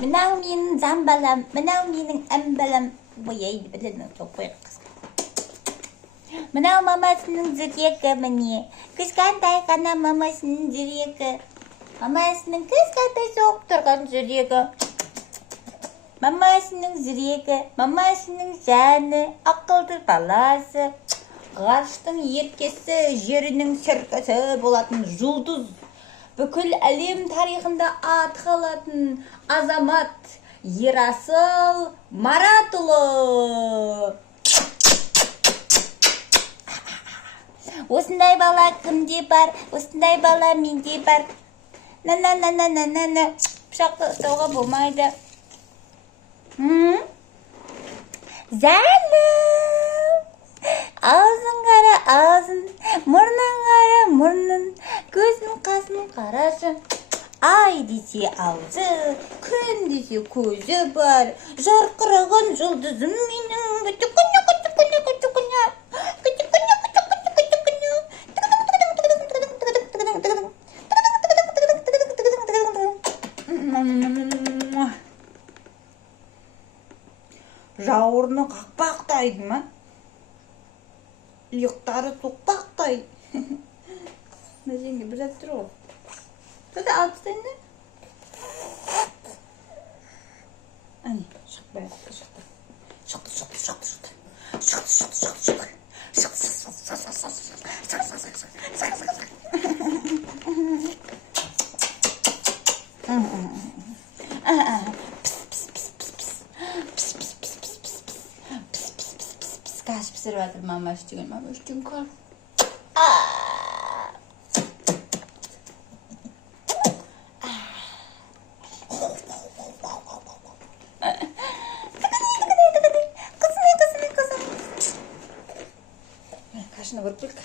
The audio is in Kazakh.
Мынау менің замбалам, мынау менің әмбалам. Бояйды білдің, жоқ қойық қыз. Мынау мамасының жүрегі міне. Кішкентай ғана мамасының жүрегі. Мамасының кішкентай соғып тұрған жүрегі. Мамасының жүрегі, мамасының жаны, ақылды баласы. Ғарыштың еркесі, жерінің шіркесі болатын жұлдыз. Бүкіл әлем тарихында аты қалатын азамат Ерасыл Маратұлы. Осындай бала кімде бар, осындай бала менде бар. На-на-на-на-на-на-на. Пышақты ұстауға болмайды. Зәлім. Аузын қара аузын, мұрның қара мұрның, көзін қасын қарашы. Ай десе аузы, күн десе көзі бар, жарқыраған жұлдызым менің. Жауырыны қақпақтайды ма? Иықтары соқпақтай. Мәженге бір зат тұр ғой. Сода алып тастайын да. Әне, шықпай шықты. Каш пісіріп жатыр мама үштен көр. Кашыны көріп келді.